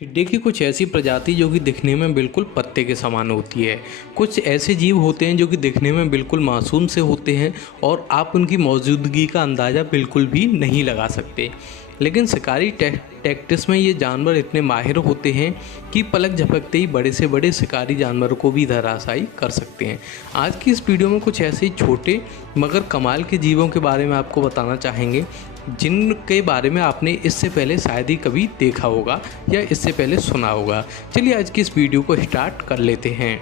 टिड्डे की कुछ ऐसी प्रजाति जो कि दिखने में बिल्कुल पत्ते के समान होती है। कुछ ऐसे जीव होते हैं जो कि दिखने में बिल्कुल मासूम से होते हैं और आप उनकी मौजूदगी का अंदाज़ा बिल्कुल भी नहीं लगा सकते। लेकिन शिकारी टैक्टिस में ये जानवर इतने माहिर होते हैं कि पलक झपकते ही बड़े से बड़े शिकारी जानवरों को भी धराशायी कर सकते हैं। आज की इस वीडियो में कुछ ऐसे ही छोटे मगर कमाल के जीवों के बारे में आपको बताना चाहेंगे जिनके बारे में आपने इससे पहले शायद ही कभी देखा होगा या इससे पहले सुना होगा। चलिए आज की इस वीडियो को स्टार्ट कर लेते हैं।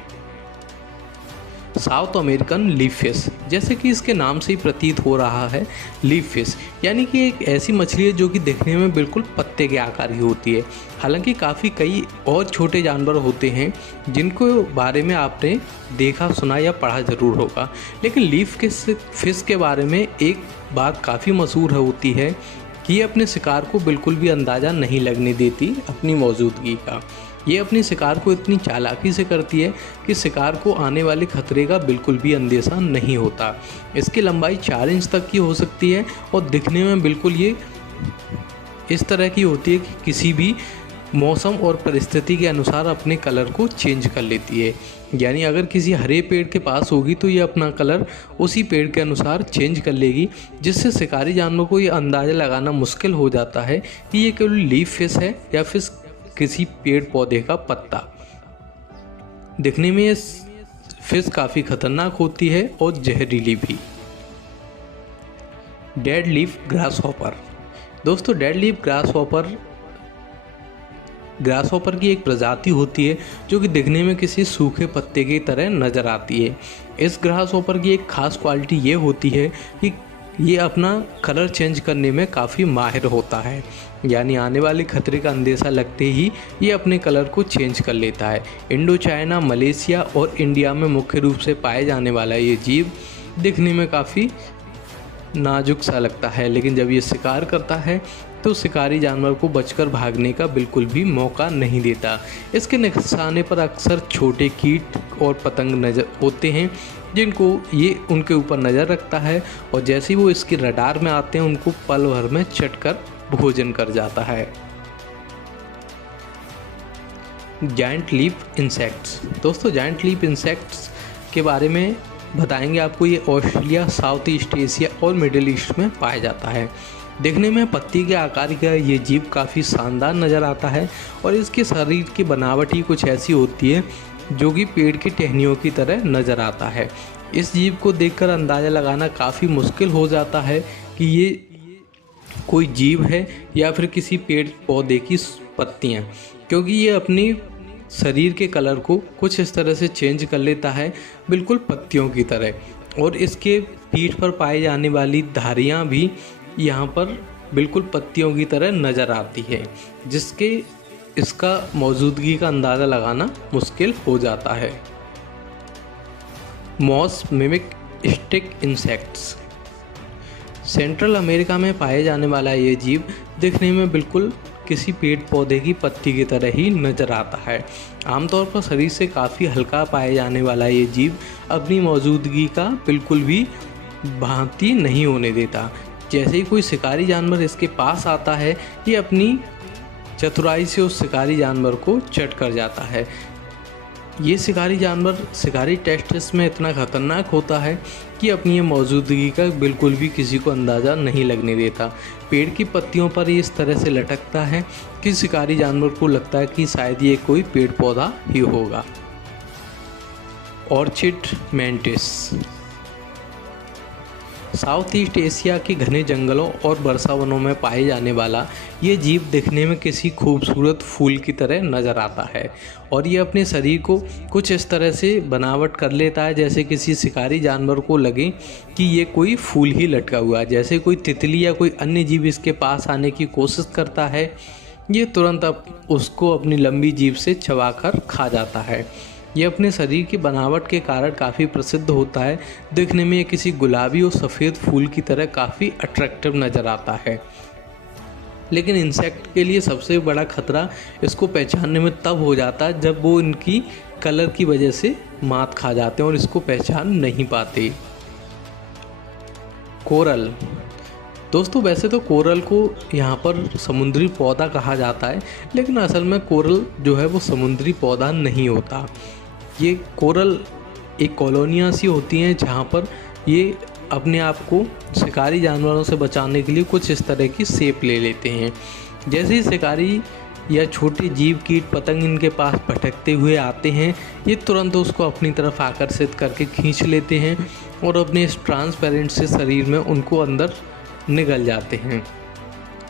साउथ अमेरिकन लीफ फिश, जैसे कि इसके नाम से ही प्रतीत हो रहा है, लीफ फिश यानी कि एक ऐसी मछली है जो कि देखने में बिल्कुल पत्ते के आकार की होती है। हालांकि काफ़ी कई और छोटे जानवर होते हैं जिनको बारे में आपने देखा, सुना या पढ़ा ज़रूर होगा, लेकिन लीफ फिश के बारे में एक बात काफ़ी मशहूर होती है कि ये अपने शिकार को बिल्कुल भी अंदाज़ा नहीं लगने देती अपनी मौजूदगी का। ये अपने शिकार को इतनी चालाकी से करती है कि शिकार को आने वाले खतरे का बिल्कुल भी अंदेशा नहीं होता। इसकी लंबाई 4 इंच तक की हो सकती है और दिखने में बिल्कुल ये इस तरह की होती है कि किसी भी मौसम और परिस्थिति के अनुसार अपने कलर को चेंज कर लेती है। यानी अगर किसी हरे पेड़ के पास होगी तो ये अपना कलर उसी पेड़ के अनुसार चेंज कर लेगी, जिससे शिकारी जानवर को ये अंदाज़ा लगाना मुश्किल हो जाता है कि ये केवल लीफ फिश है या फिर किसी पेड़ पौधे का पत्ता। दिखने में ये फिश काफ़ी खतरनाक होती है और जहरीली भी। डेड लीफ ग्रास हॉपर, दोस्तों डेड लीफ ग्रास हॉपर की एक प्रजाति होती है जो कि दिखने में किसी सूखे पत्ते की तरह नज़र आती है। इस ग्रास हॉपर की एक खास क्वालिटी ये होती है कि ये अपना कलर चेंज करने में काफ़ी माहिर होता है। यानी आने वाले खतरे का अंदेशा लगते ही ये अपने कलर को चेंज कर लेता है। इंडो चाइना, मलेशिया और इंडिया में मुख्य रूप से पाए जाने वाला ये जीव दिखने में काफ़ी नाजुक सा लगता है, लेकिन जब ये शिकार करता है तो शिकारी जानवर को बचकर भागने का बिल्कुल भी मौका नहीं देता। इसके निशाने पर अक्सर छोटे कीट और पतंग नजर होते हैं जिनको ये उनके ऊपर नज़र रखता है और जैसे ही वो इसके रडार में आते हैं उनको पल भर में चटकर भोजन कर जाता है। जायंट लीफ इंसेक्ट्स, दोस्तों जायंट लीफ इंसेक्ट्स के बारे में बताएंगे आपको। ये ऑस्ट्रेलिया, साउथ ईस्ट एशिया और मिडिल ईस्ट में पाया जाता है। देखने में पत्ती के आकार का ये जीव काफ़ी शानदार नज़र आता है और इसके शरीर की बनावट ही कुछ ऐसी होती है जो कि पेड़ की टहनियों की तरह नज़र आता है। इस जीव को देखकर अंदाज़ा लगाना काफ़ी मुश्किल हो जाता है कि ये कोई जीव है या फिर किसी पेड़ पौधे की पत्तियाँ, क्योंकि ये अपनी शरीर के कलर को कुछ इस तरह से चेंज कर लेता है बिल्कुल पत्तियों की तरह। और इसके पीठ पर पाई जाने वाली धारियाँ भी यहाँ पर बिल्कुल पत्तियों की तरह नज़र आती है, जिसके इसका मौजूदगी का अंदाज़ा लगाना मुश्किल हो जाता है। Moss mimic stick insects, central America में पाए जाने वाला ये जीव दिखने में बिल्कुल किसी पेड़ पौधे की पत्ती की तरह ही नज़र आता है। आमतौर पर शरीर से काफ़ी हल्का पाए जाने वाला ये जीव अपनी मौजूदगी का बिल्कुल भी भांति नहीं होने देता। जैसे ही कोई शिकारी जानवर इसके पास आता है ये अपनी चतुराई से उस शिकारी जानवर को चट कर जाता है। ये शिकारी जानवर शिकारी टेस्ट में इतना खतरनाक होता है कि अपनी ये मौजूदगी का बिल्कुल भी किसी को अंदाज़ा नहीं लगने देता। पेड़ की पत्तियों पर ये इस तरह से लटकता है कि शिकारी जानवर को लगता है कि शायद ये कोई पेड़ पौधा ही होगा। Orchid mantis, south east Asia के घने जंगलों और वर्षावनों में पाए जाने वाला ये जीव दिखने में किसी खूबसूरत फूल की तरह नज़र आता है और ये अपने शरीर को कुछ इस तरह से बनावट कर लेता है जैसे किसी शिकारी जानवर को लगे कि ये कोई फूल ही लटका हुआ है। जैसे कोई तितली या कोई अन्य जीव इसके पास आने की कोशिश करता है, ये तुरंत उसको अपनी लंबी जीभ से चबाकर खा जाता है। ये अपने शरीर की बनावट के कारण काफ़ी प्रसिद्ध होता है। देखने में ये किसी गुलाबी और सफ़ेद फूल की तरह काफ़ी अट्रैक्टिव नज़र आता है। लेकिन इंसेक्ट के लिए सबसे बड़ा खतरा इसको पहचानने में तब हो जाता है जब वो इनकी कलर की वजह से मात खा जाते हैं और इसको पहचान नहीं पाते। कोरल, दोस्तों वैसे तो कोरल को यहाँ पर समुद्री पौधा कहा जाता है, लेकिन असल में कोरल जो है वो समुद्री पौधा नहीं होता। ये कोरल एक कॉलोनियाँ सी होती हैं जहाँ पर ये अपने आप को शिकारी जानवरों से बचाने के लिए कुछ इस तरह की शेप ले लेते हैं। जैसे ही शिकारी या छोटे जीव कीट पतंग इनके पास भटकते हुए आते हैं, ये तुरंत उसको अपनी तरफ आकर्षित करके खींच लेते हैं और अपने इस ट्रांसपेरेंट से शरीर में उनको अंदर निगल जाते हैं,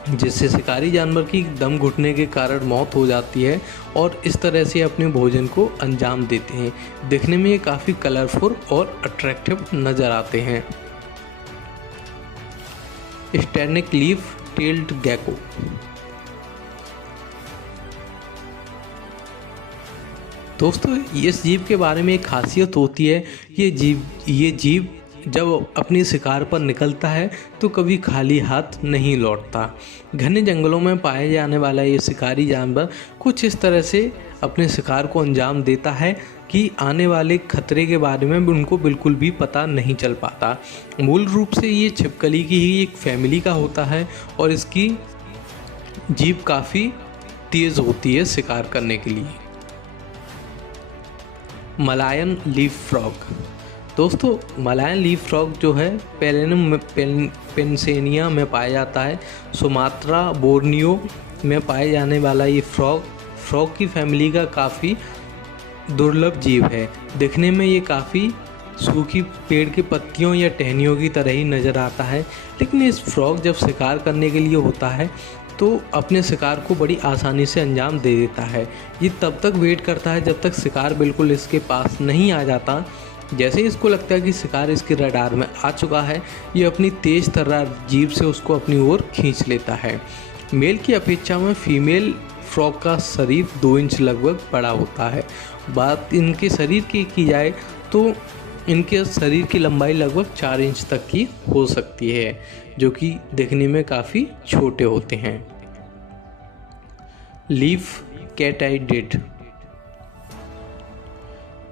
जिससे शिकारी जानवर की दम घुटने के कारण मौत हो जाती है और इस तरह से अपने भोजन को अंजाम देते हैं। दिखने में ये काफ़ी कलरफुल और अट्रैक्टिव नज़र आते हैं। Stenik leaf tailed gecko. दोस्तों इस जीव के बारे में एक खासियत होती है, ये जीव जब अपने शिकार पर निकलता है तो कभी खाली हाथ नहीं लौटता। घने जंगलों में पाए जाने वाला ये शिकारी जानवर कुछ इस तरह से अपने शिकार को अंजाम देता है कि आने वाले खतरे के बारे में उनको बिल्कुल भी पता नहीं चल पाता। मूल रूप से ये छिपकली की ही एक फैमिली का होता है और इसकी जीभ काफ़ी तेज़ होती है शिकार करने के लिए। Malayan leaf frog. दोस्तों मलायन लीफ फ्रॉग जो है पेलेनम पेंसेनिया में पाया जाता है। सुमात्रा बोर्नियो में पाए जाने वाला ये फ्रॉग की फैमिली का काफ़ी दुर्लभ जीव है। दिखने में ये काफ़ी सूखी पेड़ की पत्तियों या टहनियों की तरह ही नज़र आता है, लेकिन इस फ्रॉग जब शिकार करने के लिए होता है तो अपने शिकार को बड़ी आसानी से अंजाम दे देता है। ये तब तक वेट करता है जब तक शिकार बिल्कुल इसके पास नहीं आ जाता। जैसे ही इसको लगता है कि शिकार इसके रडार में आ चुका है, ये अपनी तेज़ तर्रार जीभ से उसको अपनी ओर खींच लेता है। मेल की अपेक्षा में फीमेल फ्रॉग का शरीर 2 इंच लगभग बड़ा होता है। बात इनके शरीर की जाए तो इनके शरीर की लंबाई लगभग 4 इंच तक की हो सकती है, जो कि दिखने में काफ़ी छोटे होते हैं। लीफ कैटाइडेट।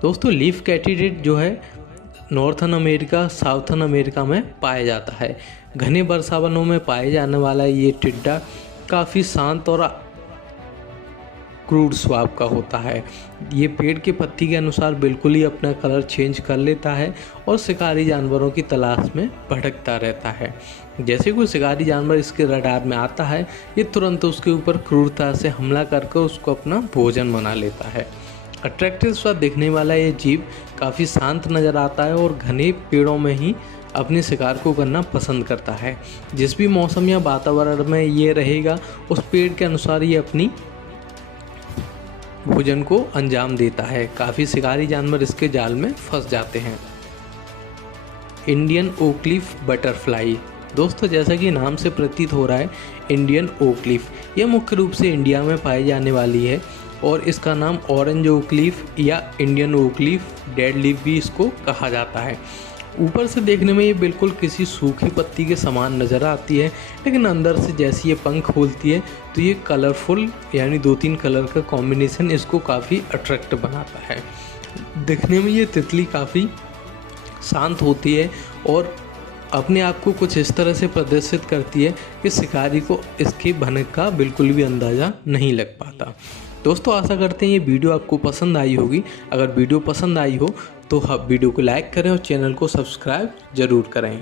दोस्तों लीफ कैटाइडेट जो है नॉर्थन अमेरिका साउथन अमेरिका में पाया जाता है। घने बरसावनों में पाए जाने वाला ये टिड्डा काफ़ी शांत और क्रूड स्वभाव का होता है। ये पेड़ के पत्ती के अनुसार बिल्कुल ही अपना कलर चेंज कर लेता है और शिकारी जानवरों की तलाश में भटकता रहता है। जैसे कोई शिकारी जानवर इसके रडार में आता है, ये तुरंत उसके ऊपर क्रूरता से हमला करके उसको अपना भोजन बना लेता है। अट्रैक्टिव सा दिखने वाला ये जीव काफ़ी शांत नज़र आता है और घने पेड़ों में ही अपने शिकार को करना पसंद करता है। जिस भी मौसम या वातावरण में ये रहेगा, उस पेड़ के अनुसार ये अपनी भोजन को अंजाम देता है। काफ़ी शिकारी जानवर इसके जाल में फंस जाते हैं। Indian oakleaf butterfly. दोस्तों जैसा कि नाम से प्रतीत हो रहा है, इंडियन ओकलीफ यह मुख्य रूप से इंडिया में पाई जाने वाली है और इसका नाम ऑरेंज ओकलीफ या इंडियन ओकलीफ डेड लीफ भी इसको कहा जाता है। ऊपर से देखने में ये बिल्कुल किसी सूखी पत्ती के समान नज़र आती है, लेकिन अंदर से जैसे ये पंख खोलती है तो ये कलरफुल यानी 2-3 कलर का कॉम्बिनेशन इसको काफ़ी अट्रैक्टिव बनाता है। दिखने में ये तितली काफ़ी शांत होती है और अपने आप को कुछ इस तरह से प्रदर्शित करती है कि शिकारी को इसके भनक का बिल्कुल भी अंदाज़ा नहीं लग पाता। दोस्तों आशा करते हैं ये वीडियो आपको पसंद आई होगी। अगर वीडियो पसंद आई हो तो वीडियो को लाइक करें और चैनल को सब्सक्राइब ज़रूर करें।